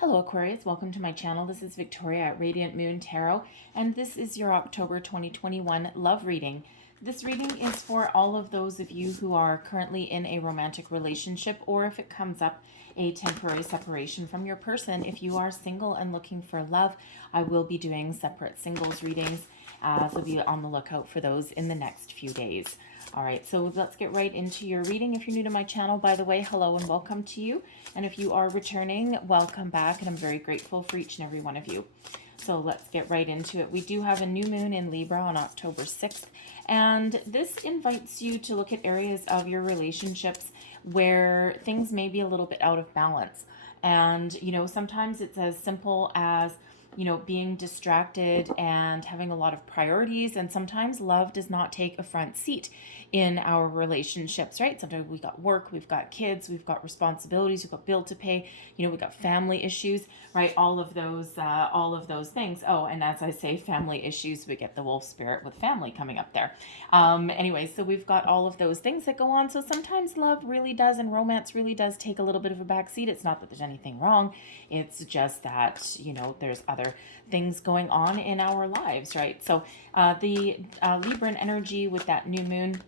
Hello Aquarius, welcome to my channel. This is Victoria at Radiant Moon Tarot, and this is your October 2021 love reading. This reading is for all of those of you who are currently in a romantic relationship, or if it comes up, a temporary separation from your person. If you are single and looking for love, I will be doing separate singles readings, so be on the lookout for those in the next few days. All right, so let's get right into your reading. If you're new to my channel, by the way, hello and welcome to you. And if you are returning, welcome back, and I'm very grateful for each and every one of you. So let's get right into it. We do have a new moon in Libra on October 6th, and this invites you to look at areas of your relationships where things may be a little bit out of balance. And, sometimes it's as simple as being distracted and having a lot of priorities. And sometimes love does not take a front seat in our relationships, right? Sometimes we got work, we've got kids, we've got responsibilities, we've got bill to pay, we've got family issues, right? All of those things. Oh, and as I say, family issues, we get the wolf spirit with family coming up there. Anyway, so we've got all of those things that go on. So sometimes love really does, and romance really does take a little bit of a backseat. It's not that there's anything wrong. It's just that, there's other things going on in our lives, right? So the Libran energy with that new moon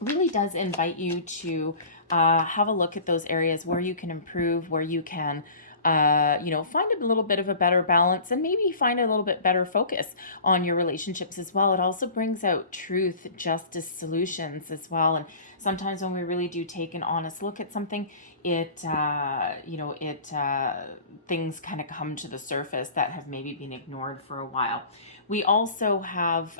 really does invite you to have a look at those areas where you can improve, where you can find a little bit of a better balance, and maybe find a little bit better focus on your relationships as well. It also brings out truth, justice, solutions as well. And sometimes when we really do take an honest look at something, things kind of come to the surface that have maybe been ignored for a while. We also have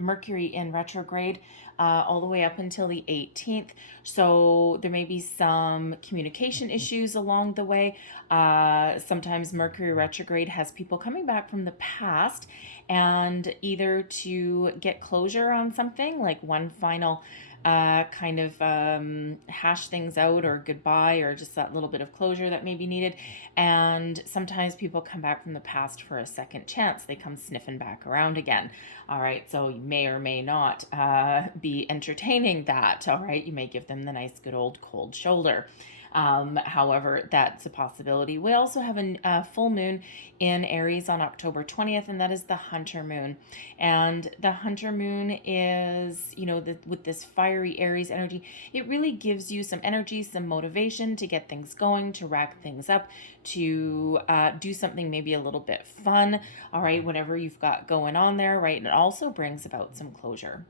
Mercury in retrograde all the way up until the 18th. So there may be some communication issues along the way. Sometimes Mercury retrograde has people coming back from the past, and either to get closure on something, like one final hash things out, or goodbye, or just that little bit of closure that may be needed. And sometimes people come back from the past for a second chance. They come sniffing back around again. All right, so you may or may not be entertaining that. All right, you may give them the nice good old cold shoulder. However, that's a possibility. We also have a full moon in Aries on October 20th, and that is the Hunter moon. And the Hunter moon is, with this fiery Aries energy, it really gives you some energy, some motivation to get things going, to rack things up, to do something maybe a little bit fun, all right, whatever you've got going on there, right? And it also brings about some closure.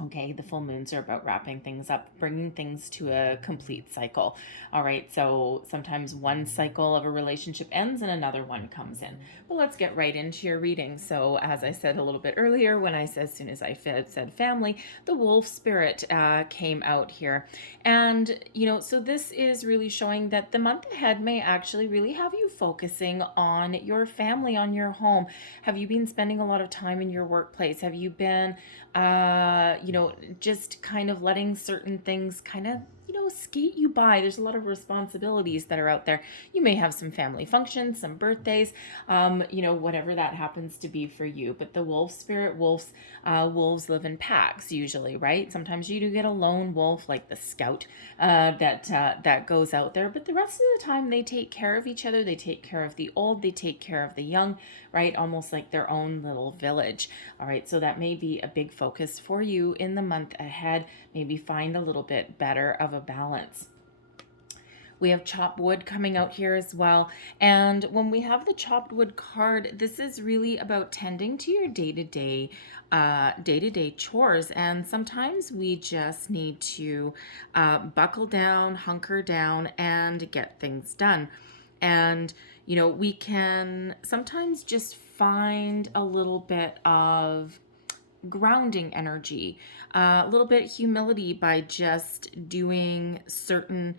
Okay, the full moons are about wrapping things up, bringing things to a complete cycle. All right, so sometimes one cycle of a relationship ends and another one comes in. But let's get right into your reading. So as I said a little bit earlier, as soon as I said family, the wolf spirit came out here. And, so this is really showing that the month ahead may actually really have you focusing on your family, on your home. Have you been spending a lot of time in your workplace? Have you been just kind of letting certain things kind of, skate you by? There's a lot of responsibilities that are out there. You may have some family functions, some birthdays, whatever that happens to be for you. But the wolf spirit, wolves live in packs usually, right? Sometimes you do get a lone wolf, like the scout, that goes out there. But the rest of the time, they take care of each other. They take care of the old. They take care of the young, right? Almost like their own little village. All right, so that may be a big focus for you in the month ahead. Maybe find a little bit better of a balance. We have chopped wood coming out here as well. And when we have the chopped wood card, this is really about tending to your day-to-day chores. And sometimes we just need to buckle down, hunker down, and get things done. And, we can sometimes just find a little bit of grounding energy, a little bit of humility by just doing certain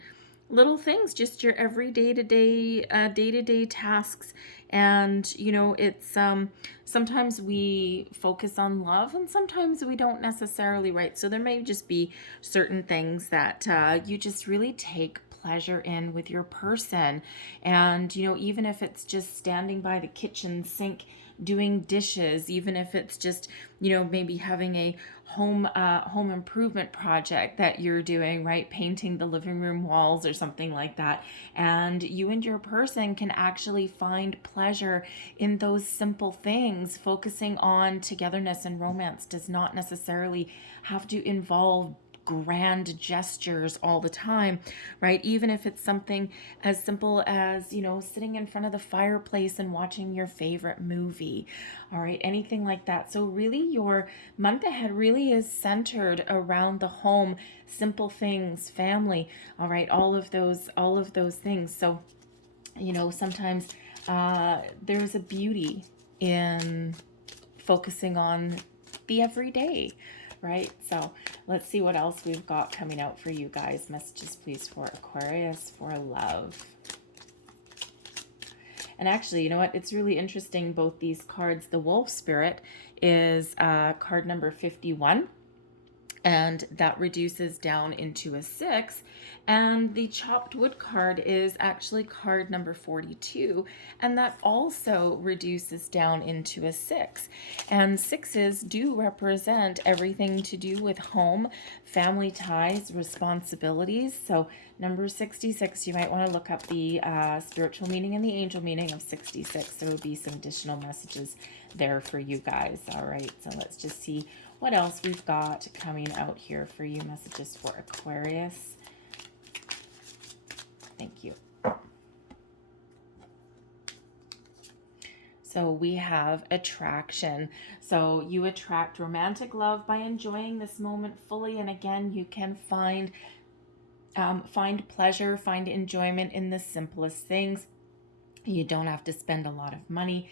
little things, just your everyday day-to-day tasks. And it's sometimes we focus on love, and sometimes we don't necessarily, right? So there may just be certain things that you just really take pleasure in with your person. And even if it's just standing by the kitchen sink doing dishes, even if it's just, you know, maybe having a home improvement project that you're doing, right? Painting the living room walls or something like that. And you and your person can actually find pleasure in those simple things. Focusing on togetherness and romance does not necessarily have to involve grand gestures all the time, right? Even if it's something as simple as, you know, sitting in front of the fireplace and watching your favorite movie, all right? Anything like that. So really your month ahead really is centered around the home, simple things, family, all right? All of those things. So, you know, sometimes there's a beauty in focusing on the everyday, right? So let's see what else we've got coming out for you guys. Messages, please, for Aquarius, for love. And actually, you know what? It's really interesting, both these cards. The Wolf Spirit is card number 51. And that reduces down into a 6. And the chopped wood card is actually card number 42, and that also reduces down into a 6. And 6s do represent everything to do with home, family ties, responsibilities. So number 66, you might want to look up the spiritual meaning and the angel meaning of 66. There will be some additional messages there for you guys. All right, so let's just see what else we've got coming out here for you. Messages for Aquarius. Thank you. So we have attraction. So you attract romantic love by enjoying this moment fully. And again, you can find pleasure, find enjoyment in the simplest things. You don't have to spend a lot of money.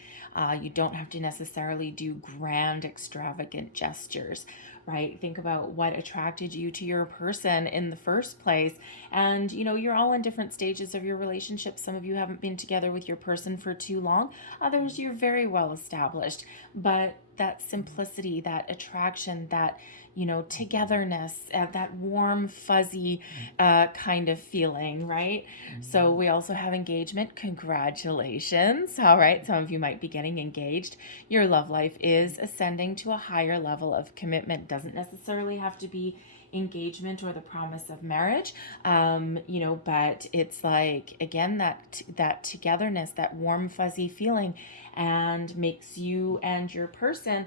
You don't have to necessarily do grand, extravagant gestures, right? Think about what attracted you to your person in the first place. And, you know, you're all in different stages of your relationship. Some of you haven't been together with your person for too long. Others, you're very well established. But that simplicity, that attraction, that, you know, togetherness, that warm, fuzzy kind of feeling, right? So we also have engagement. Congratulations. All right. Some of you might be getting engaged. Your love life is ascending to a higher level of commitment. Doesn't necessarily have to be engagement or the promise of marriage, you know, but it's like, again, that togetherness, that warm, fuzzy feeling, and makes you and your person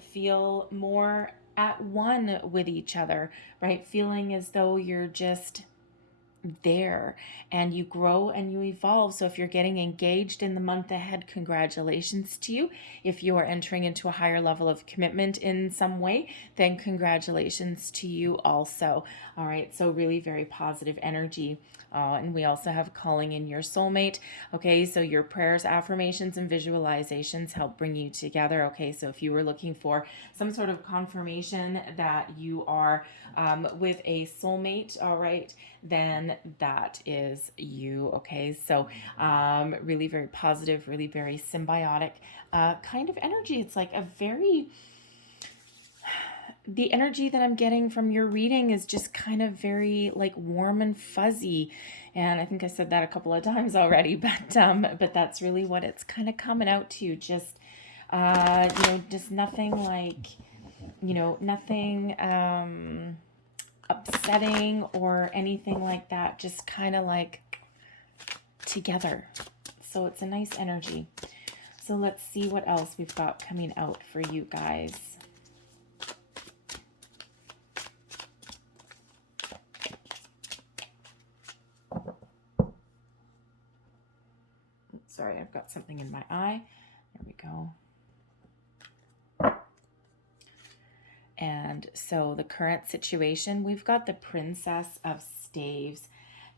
feel more at one with each other, right? Feeling as though you're just there, and you grow and you evolve. So if you're getting engaged in the month ahead, congratulations to you. If you are entering into a higher level of commitment in some way, then congratulations to you also. All right, so really very positive energy. And we also have calling in your soulmate. Okay, so your prayers, affirmations, and visualizations help bring you together. Okay, so if you were looking for some sort of confirmation that you are with a soulmate, all right, then that is you. Okay, so really very positive, really very symbiotic kind of energy. It's like a very, the energy that I'm getting from your reading is just kind of very like warm and fuzzy. And I think I said that a couple of times already, but that's really what it's kind of coming out to. Just, you know, just nothing like, you know, nothing upsetting or anything like that. Just kind of like together. So it's a nice energy. So let's see what else we've got coming out for you guys. Sorry, I've got something in my eye. There we go. And so the current situation, we've got the Princess of Staves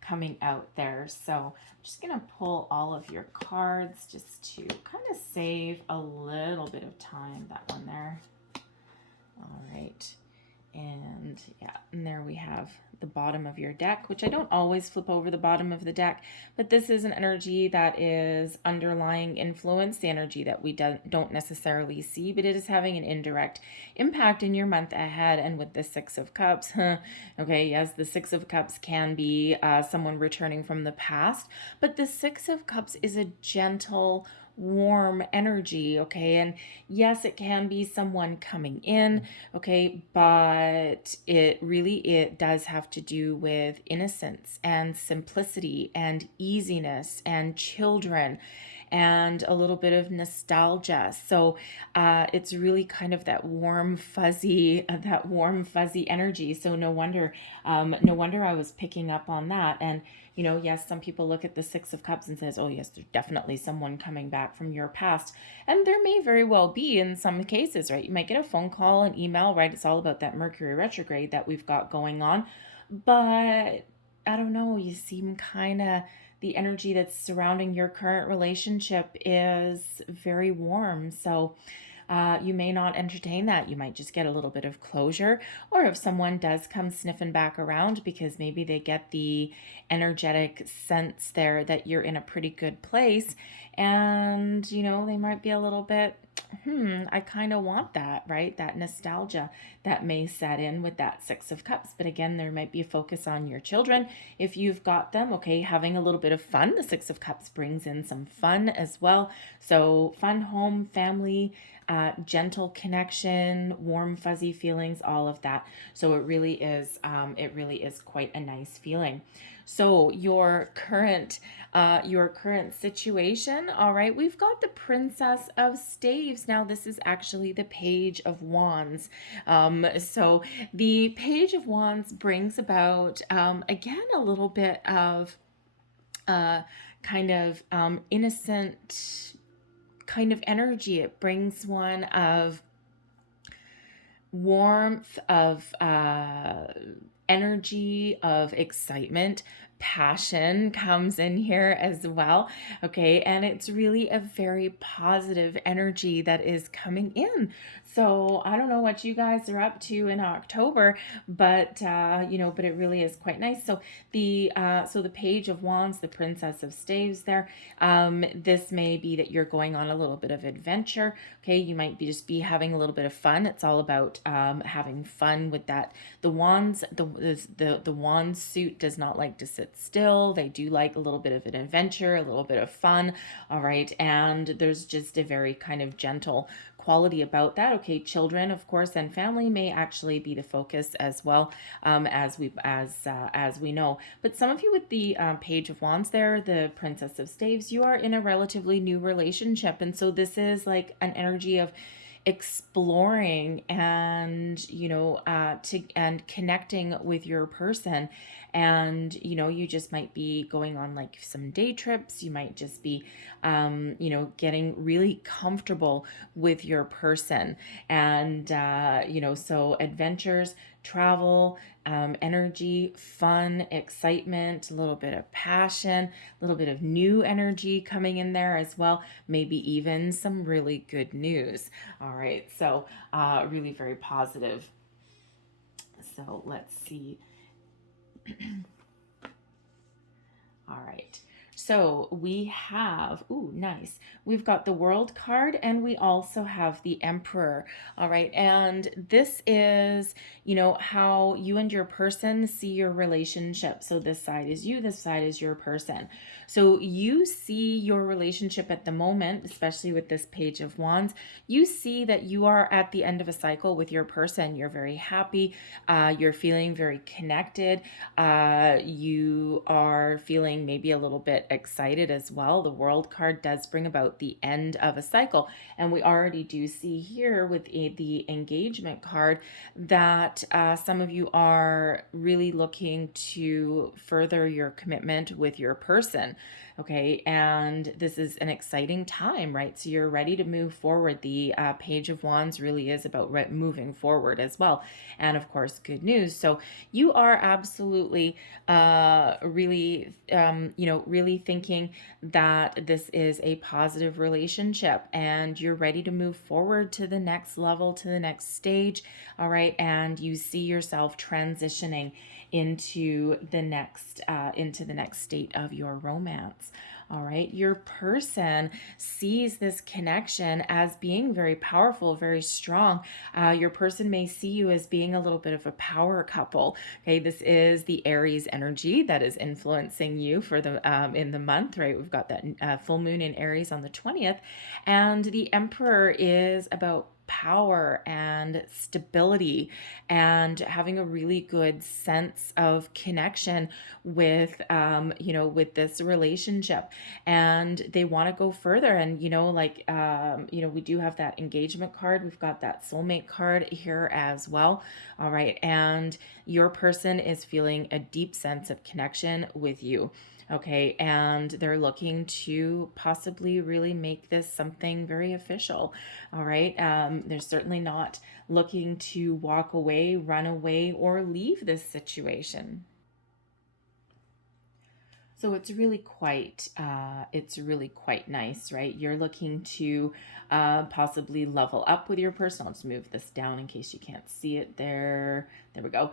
coming out there. So I'm just going to pull all of your cards just to kind of save a little bit of time. That one there. All right. And yeah, and there we have the bottom of your deck, which I don't always flip over the bottom of the deck, but this is an energy that is underlying influence, the energy that we don't necessarily see, but it is having an indirect impact in your month ahead. And with the Six of Cups, okay, yes, the Six of Cups can be someone returning from the past, but the Six of Cups is a gentle, warm energy, okay? And yes, it can be someone coming in, okay, but it does have to do with innocence and simplicity and easiness and children and a little bit of nostalgia. So it's really kind of that warm fuzzy energy. So no wonder I was picking up on that. And yes, some people look at the Six of Cups and says, oh yes, there's definitely someone coming back from your past. And there may very well be in some cases, right? You might get a phone call, an email, right? It's all about that Mercury retrograde that we've got going on. But I don't know, you seem kind of, the energy that's surrounding your current relationship is very warm. So you may not entertain that. You might just get a little bit of closure. Or if someone does come sniffing back around because maybe they get the energetic sense there that you're in a pretty good place, and they might be a little bit, I kind of want that, right? That nostalgia that may set in with that Six of Cups. But again, there might be a focus on your children if you've got them, okay, having a little bit of fun. The Six of Cups brings in some fun as well. So fun, home, family, gentle connection, warm, fuzzy feelings, all of that. So it really is quite a nice feeling. So your current situation, all right, we've got the Princess of Staves. Now this is actually the Page of Wands. So the Page of Wands brings about, again, a little bit of kind of innocent kind of energy. It brings one of warmth, of energy, of excitement. Passion comes in here as well, okay? And it's really a very positive energy that is coming in. So I don't know what you guys are up to in October, but but it really is quite nice. So the Page of Wands, the Princess of Staves there, this may be that you're going on a little bit of adventure, okay? You might be having a little bit of fun. It's all about having fun with that. The wands, the wand suit does not like to sit still. They do like a little bit of an adventure, a little bit of fun, all right? And there's just a very kind of gentle quality about that. Okay, children, of course, and family may actually be the focus as well, as we know. But some of you with the Page of Wands there, the Princess of Staves, you are in a relatively new relationship, and so this is like an energy of exploring and and connecting with your person. And you just might be going on like some day trips. You might just be getting really comfortable with your person. And so adventures, travel, energy, fun, excitement, a little bit of passion, a little bit of new energy coming in there as well, maybe even some really good news. All right, so really very positive. So let's see. All right. So we have, ooh, nice. We've got the World card and we also have the Emperor. All right. And this is, how you and your person see your relationship. So this side is you, this side is your person. So you see your relationship at the moment, especially with this Page of Wands. You see that you are at the end of a cycle with your person. You're very happy. You're feeling very connected. You are feeling maybe a little bit excited as well. The World card does bring about the end of a cycle. And we already do see here with the Engagement card that some of you are really looking to further your commitment with your person. Okay, and this is an exciting time, right? So you're ready to move forward. The Page of Wands really is about moving forward as well. And of course, good news. So you are absolutely really, really thinking that this is a positive relationship and you're ready to move forward to the next level, to the next stage. All right, and you see yourself transitioning into the next state of your romance. abundance. All right. Your person sees this connection as being very powerful, very strong. Your person may see you as being a little bit of a power couple. Okay. This is the Aries energy that is influencing you for the in the month, right? We've got that full moon in Aries on the 20th, and the Emperor is about power and stability and having a really good sense of connection with with this relationship, and they want to go further. And we do have that engagement card, we've got that soulmate card here as well. All right, and your person is feeling a deep sense of connection with you. Okay, and they're looking to possibly really make this something very official. All right, they're certainly not looking to walk away, run away, or leave this situation. So it's really quite nice, right? You're looking to possibly level up with your person. I'll just move this down in case you can't see it there. There we go.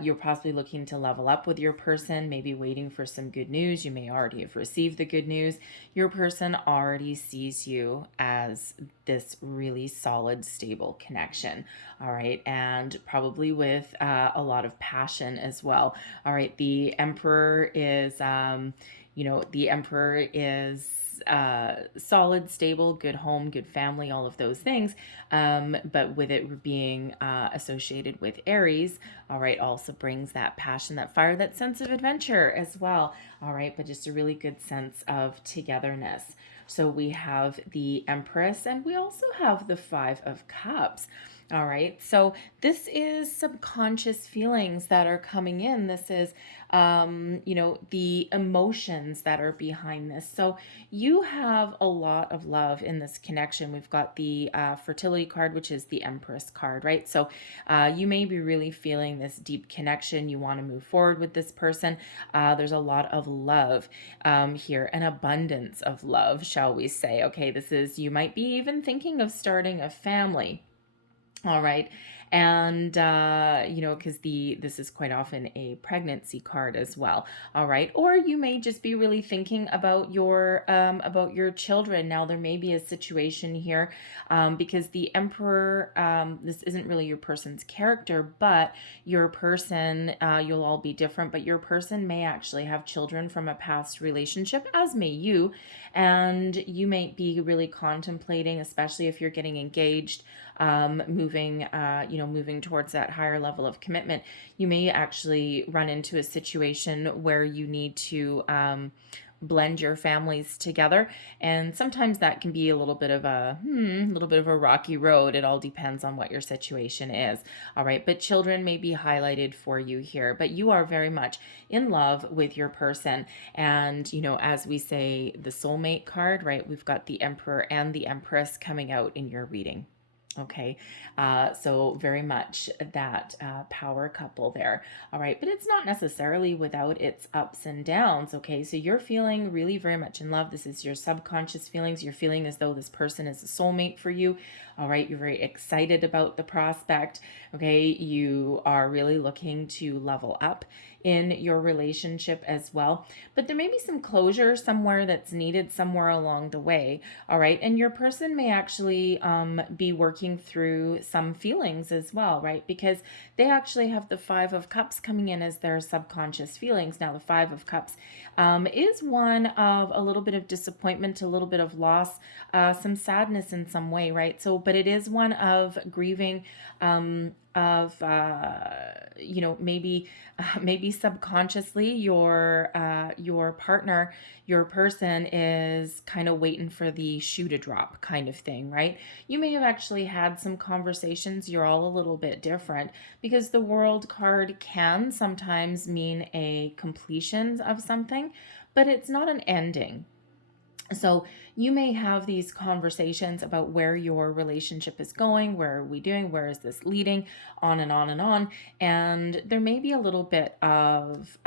You're possibly looking to level up with your person, maybe waiting for some good news. You may already have received the good news. Your person already sees you as this really solid, stable connection. All right. And probably with a lot of passion as well. All right. The Emperor is, the Emperor is solid, stable, good home, good family, all of those things. But with it being associated with Aries, all right, also brings that passion, that fire, that sense of adventure as well. All right, but just a really good sense of togetherness. So we have the Empress, and we also have the Five of Cups. All right, so this is subconscious feelings that are coming in. This is, the emotions that are behind this. So you have a lot of love in this connection. We've got the fertility card, which is the Empress card, right? So you may be really feeling this deep connection. You want to move forward with this person. There's a lot of love here, an abundance of love, shall we say. Okay, you might be even thinking of starting a family. All right. And, because this is quite often a pregnancy card as well. All right. Or you may just be really thinking about your children. Now, there may be a situation here, because the Emperor, this isn't really your person's character, but your person, you'll all be different, but your person may actually have children from a past relationship, as may you. And you may be really contemplating, especially if you're getting engaged, moving towards that higher level of commitment. You may actually run into a situation where you need to blend your families together, and sometimes that can be a little bit of a rocky road. It all depends on what your situation is. All right, but children may be highlighted for you here, but you are very much in love with your person. And as we say, the soulmate card, right, we've got the Emperor and the Empress coming out in your reading. Okay, so very much that power couple there. All right, but it's not necessarily without its ups and downs. Okay, so you're feeling really very much in love. This is your subconscious feelings. You're feeling as though this person is a soulmate for you. All right, you're very excited about the prospect. Okay, you are really looking to level up in your relationship as well. But there may be some closure somewhere that's needed somewhere along the way. All right, and your person may actually be working through some feelings as well, right? Because they actually have the Five of Cups coming in as their subconscious feelings. Now, the Five of Cups is one of a little bit of disappointment, a little bit of loss, some sadness in some way, right? So, but it is one of grieving, of maybe subconsciously your partner, your person is kind of waiting for the shoe to drop kind of thing, right? You may have actually had some conversations. You're all a little bit different, because the World card can sometimes mean a completion of something, but it's not an ending. So you may have these conversations about where your relationship is going, where are we doing, where is this leading, on and on and on. And there may be a little bit of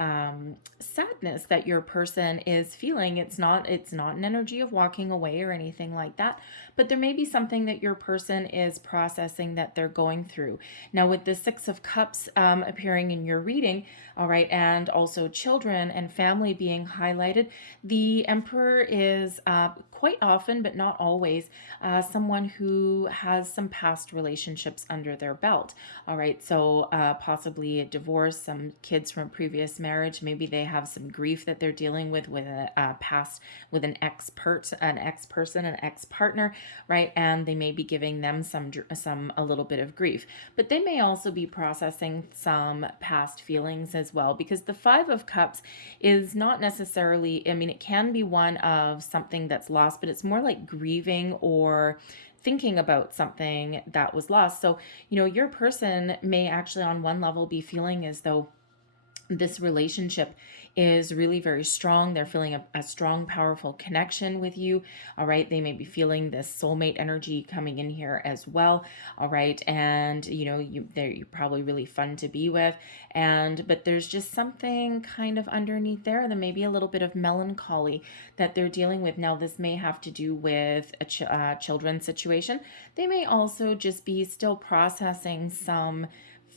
sadness that your person is feeling. It's not an energy of walking away or anything like that, but there may be something that your person is processing that they're going through. Now, with the Six of Cups appearing in your reading, all right, and also children and family being highlighted, the Emperor is quite often, but not always, someone who has some past relationships under their belt. All right, so possibly a divorce, some kids from a previous marriage. Maybe they have some grief that they're dealing with a past, with an ex-person, an ex-partner, right? And they may be giving them a little bit of grief, but they may also be processing some past feelings as well, because the Five of Cups is not necessarily, I mean, it can be one of something that's lost, but it's more like grieving or thinking about something that was lost. So, your person may actually on one level be feeling as though this relationship is really very strong. They're feeling a strong, powerful connection with you. All right. They may be feeling this soulmate energy coming in here as well. All right. And, you're probably really fun to be with. But there's just something kind of underneath there. There may be a little bit of melancholy that they're dealing with. Now, this may have to do with a children's situation. They may also just be still processing some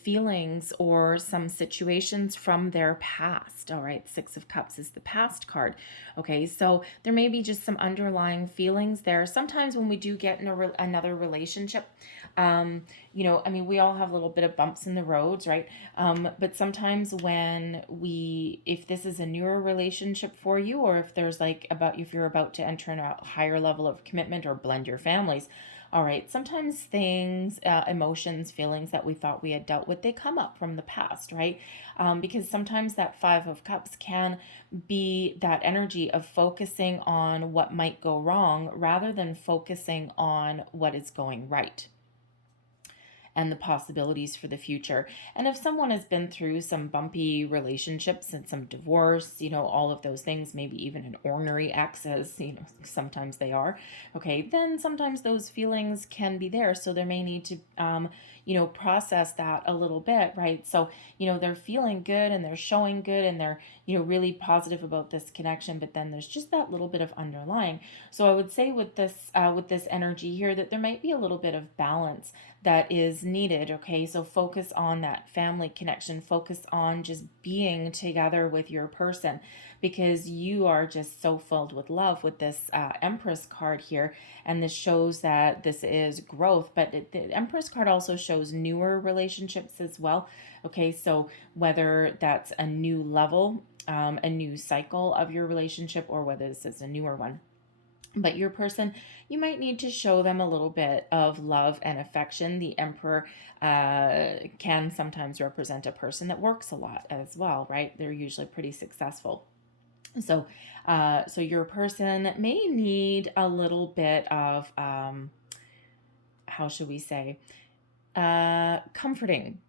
feelings or some situations from their past. All right, Six of Cups is the past card. Okay, so there may be just some underlying feelings there. Sometimes when we do get in another relationship, we all have a little bit of bumps in the roads, right? But sometimes if this is a newer relationship for you, or if you're about to enter in a higher level of commitment or blend your families, all right, sometimes things, emotions, feelings that we thought we had dealt with, they come up from the past, right? Because sometimes that Five of Cups can be that energy of focusing on what might go wrong rather than focusing on what is going right and the possibilities for the future. And if someone has been through some bumpy relationships and some divorce, all of those things, maybe even an ornery ex, as sometimes they are, okay, then sometimes those feelings can be there. So there may need to process that a little bit, right? So they're feeling good and they're showing good and they're really positive about this connection, but then there's just that little bit of underlying. So I would say with this energy here that there might be a little bit of balance that is needed. Okay, so focus on that family connection, focus on just being together with your person, because you are just so filled with love with this Empress card here. And this shows that this is growth, but the Empress card also shows newer relationships as well. Okay, so whether that's a new level, a new cycle of your relationship, or whether this is a newer one. But your person, you might need to show them a little bit of love and affection. The Emperor can sometimes represent a person that works a lot as well, right? They're usually pretty successful. So your person may need a little bit of, how should we say, comforting.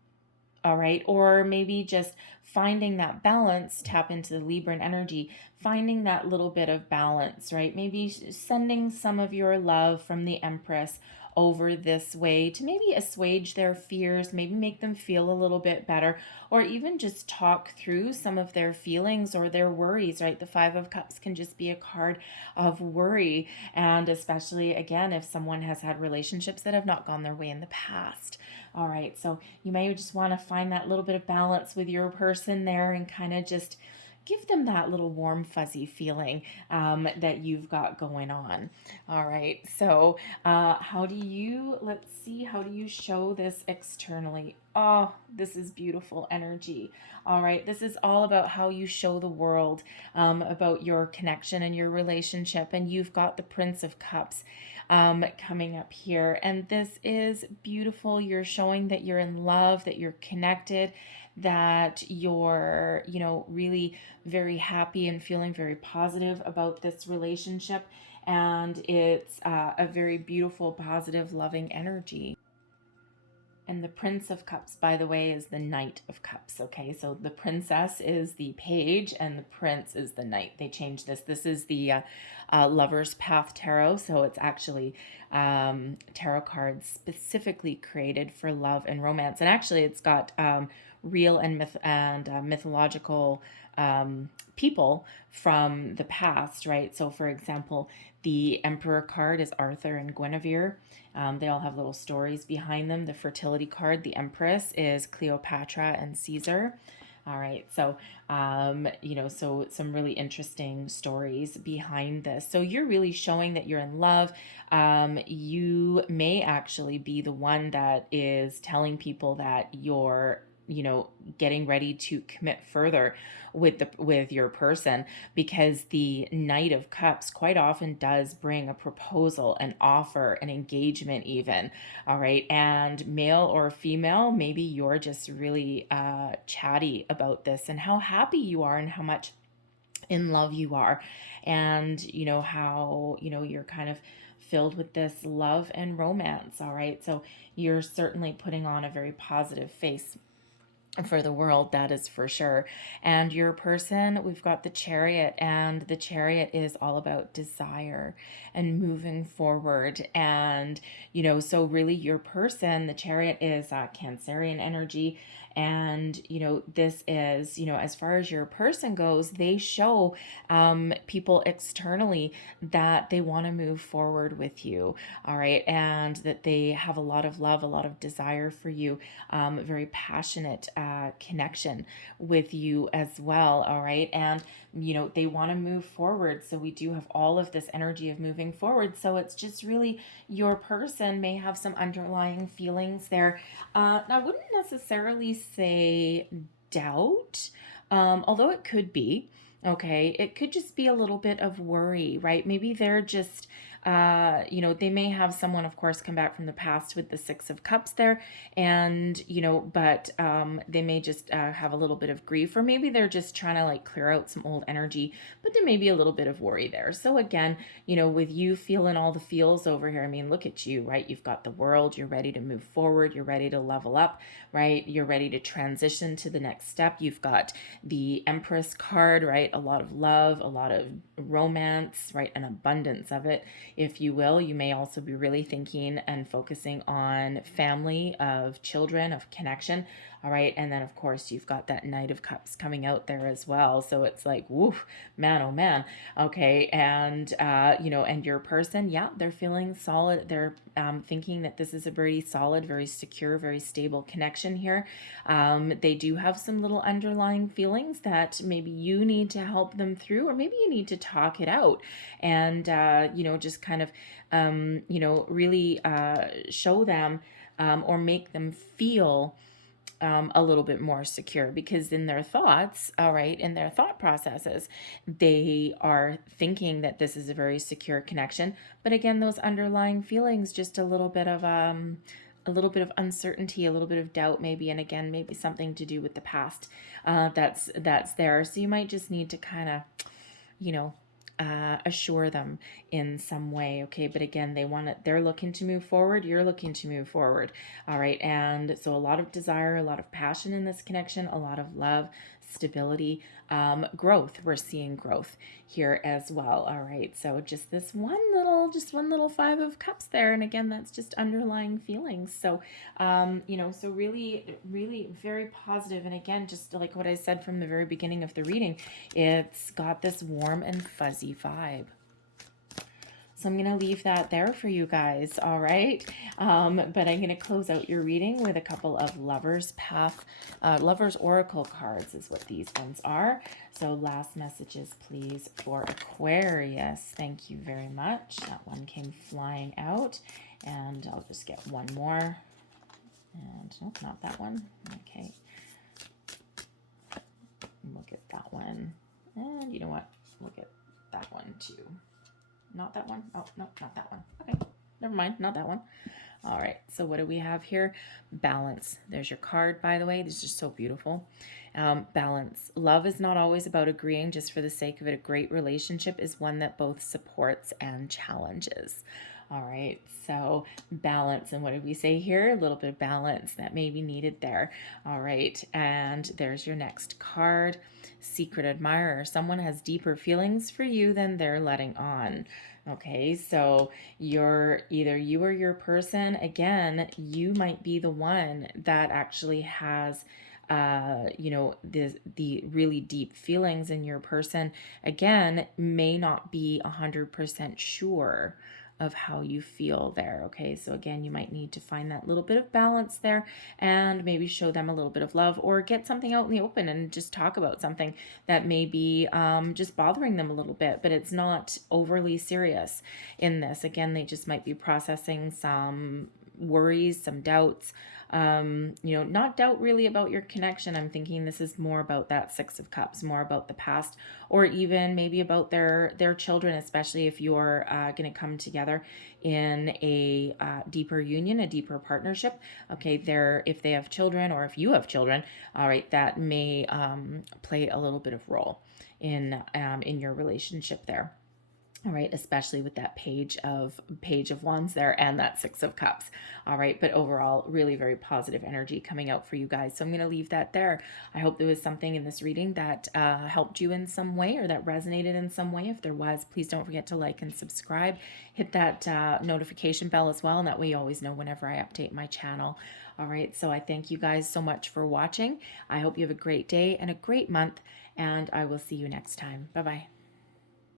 All right. Or maybe just finding that balance, tap into the Libran energy, finding that little bit of balance, right? Maybe sending some of your love from the Empress over this way to maybe assuage their fears, maybe make them feel a little bit better, or even just talk through some of their feelings or their worries, right? The Five of Cups can just be a card of worry. And especially, again, if someone has had relationships that have not gone their way in the past. All right, so you may just want to find that little bit of balance with your person there and kind of just give them that little warm, fuzzy feeling that you've got going on. All right, so how do you show this externally? Oh, this is beautiful energy. All right, this is all about how you show the world about your connection and your relationship. And you've got the Prince of Cups coming up here. And this is beautiful. You're showing that you're in love, that you're connected, that you're, really very happy and feeling very positive about this relationship. And it's a very beautiful, positive, loving energy. And the Prince of Cups, by the way, is the Knight of Cups. Okay, so the Princess is the Page and the Prince is the Knight. They changed this. This is the Lover's Path Tarot. So it's actually tarot cards specifically created for love and romance. And actually, it's got real and mythological people from the past, right? So, for example, the Emperor card is Arthur and Guinevere. They all have little stories behind them. The fertility card, the Empress, is Cleopatra and Caesar. All right, so, so some really interesting stories behind this. So you're really showing that you're in love. You may actually be the one that is telling people that you're getting ready to commit further with your person, because the Knight of Cups quite often does bring a proposal, an offer, an engagement even. All right, and male or female, maybe you're just really chatty about this and how happy you are and how much in love you are, and how you're kind of filled with this love and romance. All right, so you're certainly putting on a very positive face for the world, that is for sure. And your person, we've got the Chariot, and the Chariot is all about desire and moving forward. And so really your person, the Chariot, is Cancerian energy. And this is as far as your person goes, they show people externally that they want to move forward with you. All right, and that they have a lot of love, a lot of desire for you, very passionate connection with you as well. All right, and they want to move forward. So we do have all of this energy of moving forward. So it's just really your person may have some underlying feelings there. I wouldn't necessarily say doubt, although it could be. Okay, it could just be a little bit of worry, right? Maybe they're just they may have someone, of course, come back from the past with the Six of Cups there, and but they may just have a little bit of grief, or maybe they're just trying to like clear out some old energy, but there may be a little bit of worry there. So again, with you feeling all the feels over here, I mean, look at you, right? You've got the World, you're ready to move forward, you're ready to level up, right? You're ready to transition to the next step. You've got the Empress card, right? A lot of love, a lot of romance, right? An abundance of it, if you will. You may also be really thinking and focusing on family, of children, of connection. All right. And then, of course, you've got that Knight of Cups coming out there as well. So it's like, woof, man, oh man. Okay. And, and your person, yeah, they're feeling solid. They're thinking that this is a very solid, very secure, very stable connection here. They do have some little underlying feelings that maybe you need to help them through, or maybe you need to talk it out and, just kind of, really show them or make them feel a little bit more secure, because in their thoughts, all right, in their thought processes, they are thinking that this is a very secure connection. But again, those underlying feelings, just a little bit of uncertainty, a little bit of doubt, maybe, and again, maybe something to do with the past that's there. So you might just need to kind of, assure them in some way. Okay, but again, they're looking to move forward, you're looking to move forward. All right, and so a lot of desire, a lot of passion in this connection, a lot of love, stability, growth. We're seeing growth here as well. All right, so just one little Five of Cups there, and again, that's just underlying feelings. So so really, really very positive. And again, just like what I said from the very beginning of the reading, it's got this warm and fuzzy vibe. So I'm going to leave that there for you guys, all right? But I'm going to close out your reading with a couple of Lover's Oracle cards is what these ones are. So last messages, please, for Aquarius. Thank you very much. That one came flying out. And I'll just get one more. And nope, not that one. Okay. We'll get that one. And you know what? We'll get that one too. Not that one. Oh, no, not that one. Okay, never mind. Not that one. All right, so what do we have here? Balance. There's your card, by the way. This is just so beautiful. Balance. Love is not always about agreeing just for the sake of it. A great relationship is one that both supports and challenges. All right, so balance. And what did we say here? A little bit of balance that may be needed there. All right, and there's your next card. Secret admirer. Someone has deeper feelings for you than they're letting on. Okay, so you're either you or your person, again, you might be the one that actually has the really deep feelings, in your person again may not be 100% sure of how you feel there. Okay, so again, you might need to find that little bit of balance there and maybe show them a little bit of love, or get something out in the open and just talk about something that may be just bothering them a little bit, but it's not overly serious in this. Again, they just might be processing some worries, some doubts, not doubt really about your connection. I'm thinking this is more about that Six of Cups, more about the past, or even maybe about their children, especially if you're going to come together in a deeper union, a deeper partnership. Okay, if they have children, or if you have children, all right, that may play a little bit of role in your relationship there. All right, especially with that page of wands there and that Six of Cups. All right, but overall, really very positive energy coming out for you guys. So I'm going to leave that there. I hope there was something in this reading that helped you in some way, or that resonated in some way. If there was, please don't forget to like and subscribe. Hit that notification bell as well, and that way you always know whenever I update my channel. All right, so I thank you guys so much for watching. I hope you have a great day and a great month, and I will see you next time. Bye-bye.